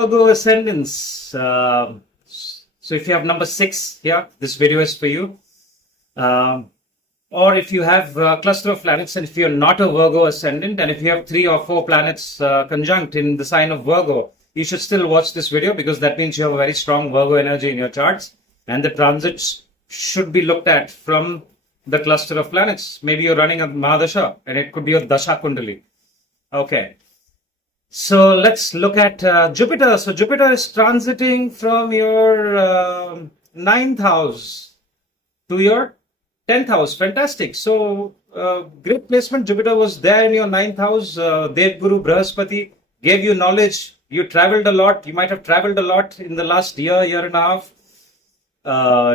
Virgo Ascendants. So if you have number 6 here, this video is for you. Or if you have a cluster of planets, and if you're not a Virgo Ascendant, and if you have 3 or 4 planets conjunct in the sign of Virgo, you should still watch this video, because that means you have a very strong Virgo energy in your charts, and the transits should be looked at from the cluster of planets. Maybe you're running a Mahadasha, and it could be a Dasha Kundali. Okay. So let's look at Jupiter. So Jupiter is transiting from your 9th house to your 10th house. Fantastic. So great placement. Jupiter was there in your 9th house. Dev Guru Brahaspati gave you knowledge. You traveled a lot. You might have traveled a lot in the last year and a half.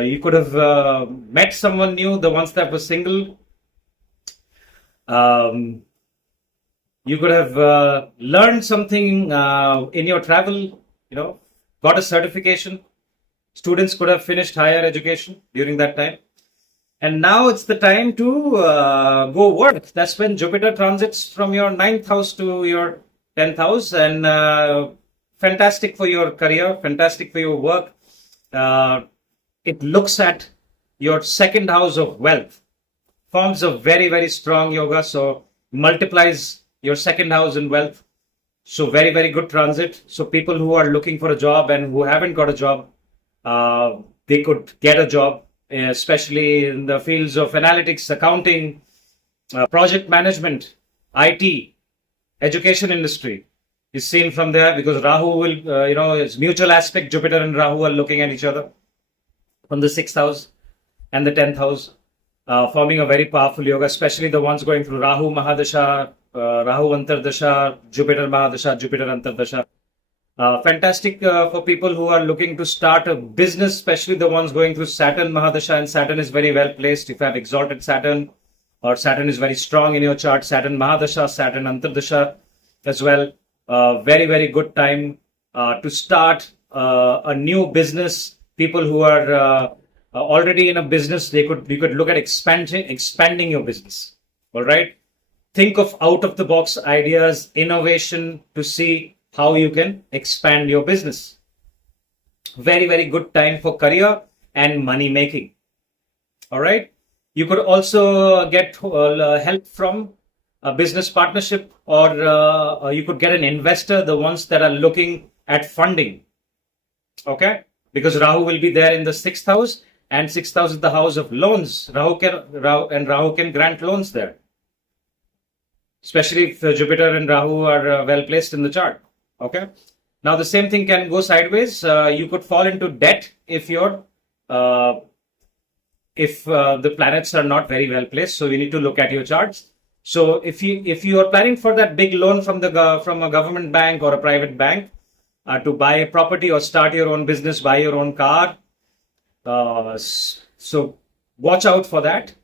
You could have met someone new, the ones that were single. You could have learned something in your travel, got a certification. Students could have finished higher education during that time. And now it's the time to go work. That's when Jupiter transits from your 9th house to your 10th house. And fantastic for your career, fantastic for your work. It looks at your 2nd house of wealth. Forms a very, very strong yoga. So multiplies your 2nd house in wealth. So very, very good transit. So people who are looking for a job and who haven't got a job, they could get a job, especially in the fields of analytics, accounting, project management, IT, education industry is seen from there, because Rahu will, it's mutual aspect. Jupiter and Rahu are looking at each other from the 6th house and the 10th house, forming a very powerful yoga, especially the ones going through Rahu Mahadasha, Rahu Antardasha, Jupiter Mahadasha, Jupiter Antardasha. Fantastic for people who are looking to start a business, especially the ones going through Saturn Mahadasha, and Saturn is very well placed. If you have exalted Saturn, or Saturn is very strong in your chart, Saturn Mahadasha, Saturn Antardasha as well. Very, very good time to start a new business. People who are already in a business, you could look at expanding your business. All right. Think of out of the box ideas, innovation, to see how you can expand your business. Very, very good time for career and money making. All right. You could also get help from a business partnership, or you could get an investor, the ones that are looking at funding. Okay. Because Rahu will be there in the 6th house, and 6th house is the house of loans. Rahu can grant loans there, especially if Jupiter and Rahu are well placed in the chart. Okay. Now the same thing can go sideways. You could fall into debt if the planets are not very well placed. So you need to look at your charts. So if you are planning for that big loan from a government bank or a private bank to buy a property or start your own business, buy your own car, so watch out for that.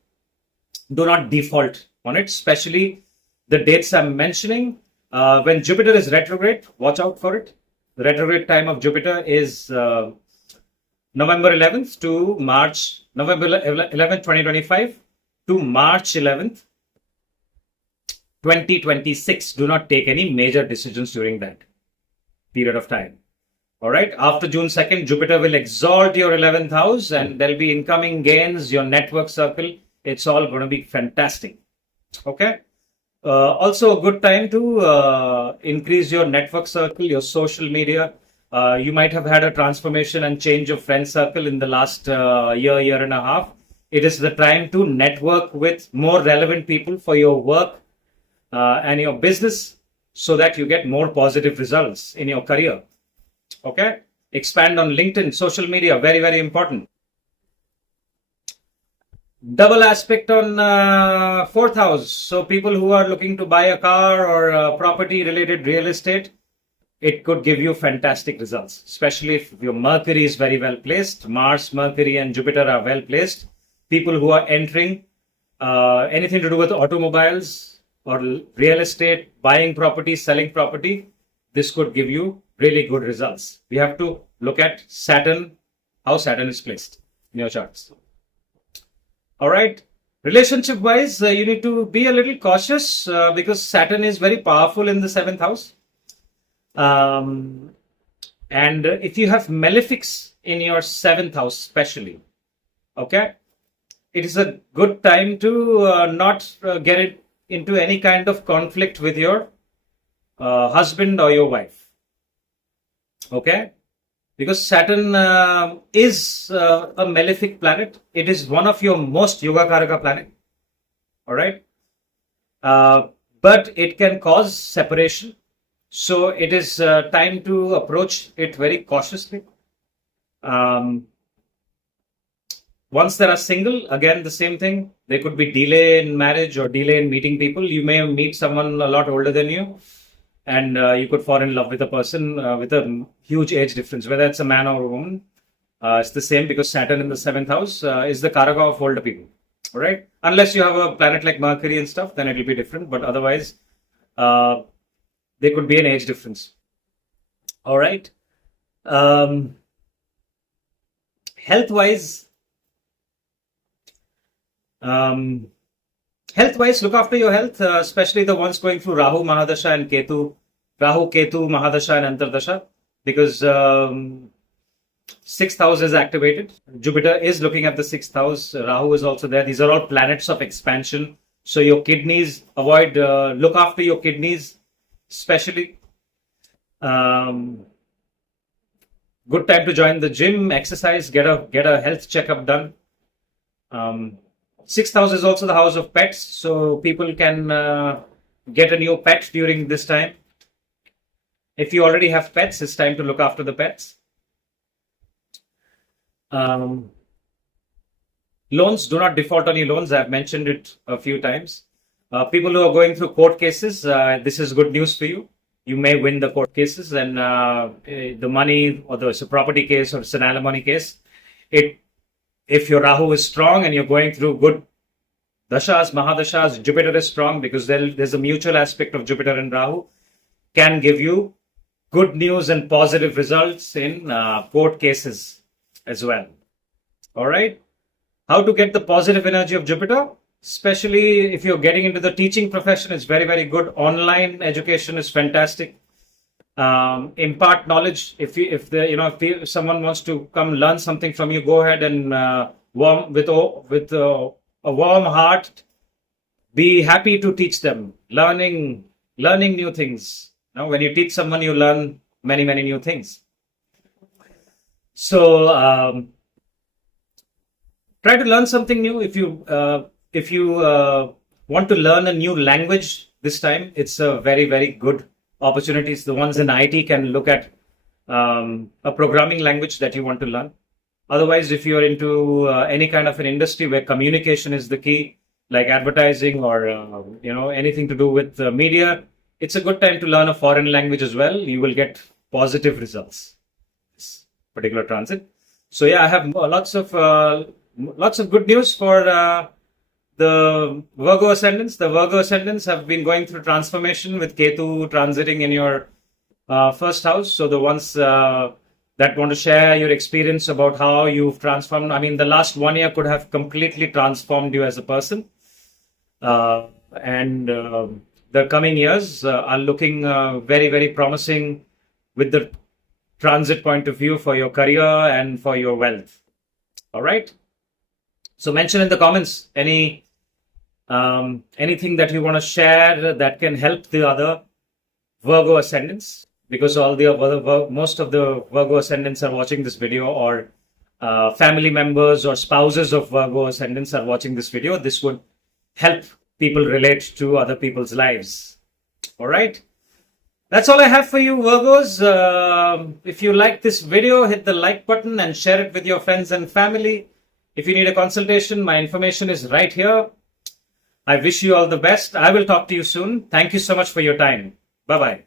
Do not default on it, especially the dates I'm mentioning. When Jupiter is retrograde, watch out for it. The retrograde time of Jupiter is November 11th to March, November 11th, 2025 to March 11th, 2026. Do not take any major decisions during that period of time. All right. After June 2nd, Jupiter will exalt your 11th house, and there'll be incoming gains, your network circle. It's all going to be fantastic. Okay. Also a good time to increase your network circle, your social media. You might have had a transformation and change of friend circle in the last year and a half. It is the time to network with more relevant people for your work and your business, so that you get more positive results in your career. Okay. Expand on LinkedIn, social media, very, very important. Double aspect on 4th house. So people who are looking to buy a car or property related real estate, it could give you fantastic results, especially if your Mercury is very well placed. Mars, Mercury and Jupiter are well placed. People who are entering anything to do with automobiles or real estate, buying property, selling property, this could give you really good results. We have to look at Saturn, how Saturn is placed in your charts. All right. Relationship wise, you need to be a little cautious because Saturn is very powerful in the 7th house. And if you have malefics in your seventh house, especially, okay, it is a good time to not get it into any kind of conflict with your husband or your wife. Okay, because Saturn is a malefic planet. It is one of your most Yoga Karaka planet. All right, but it can cause separation. So it is time to approach it very cautiously. Once they are single, again, the same thing. There could be delay in marriage or delay in meeting people. You may meet someone a lot older than you, and you could fall in love with a person with a huge age difference, whether it's a man or a woman. It's the same because Saturn in the seventh house is the Karaka of older people. All right. Unless you have a planet like Mercury and stuff, then it will be different. But otherwise, there could be an age difference. All right. Health-wise, look after your health, especially the ones going through Rahu Mahadasha and Ketu, Rahu Ketu Mahadasha and Antardasha, because sixth house is activated. Jupiter is looking at the sixth house. Rahu is also there. These are all planets of expansion. So your kidneys, look after your kidneys, especially. Good time to join the gym, exercise, get a health checkup done. Sixth house is also the house of pets, so people can get a new pet during this time. If you already have pets, it's time to look after the pets. Loans, do not default on your loans. I've mentioned it a few times. People who are going through court cases, this is good news for you. You may win the court cases, and the money, or it's a property case or it's an alimony case. If your Rahu is strong and you're going through good dashas, mahadashas, Jupiter is strong because there's a mutual aspect of Jupiter and Rahu, can give you good news and positive results in court cases as well. All right. How to get the positive energy of Jupiter? Especially if you're getting into the teaching profession, it's very, very good. Online education is fantastic. Impart knowledge. If someone wants to come learn something from you, go ahead and with a warm heart, be happy to teach them. Learning new things. Now, when you teach someone, you learn many, many new things. So try to learn something new. If you want to learn a new language this time, it's a very, very good opportunities. The ones in IT can look at a programming language that you want to learn. Otherwise, if you're into any kind of an industry where communication is the key, like advertising or anything to do with media, it's a good time to learn a foreign language as well. You will get positive results this particular transit. So yeah, I have lots of good news for the Virgo ascendants. The Virgo ascendants have been going through transformation with Ketu transiting in your first house. So the ones that want to share your experience about how you've transformed. I mean, the last 1 year could have completely transformed you as a person. And the coming years are looking very, very promising with the transit point of view for your career and for your wealth. All right. So mention in the comments anything that you want to share that can help the other Virgo ascendants, because most of the Virgo ascendants are watching this video, or family members or spouses of Virgo ascendants are watching this video. This would help people relate to other people's lives. All right. That's all I have for you, Virgos. If you like this video, hit the like button and share it with your friends and family. If you need a consultation, my information is right here. I wish you all the best. I will talk to you soon. Thank you so much for your time. Bye-bye.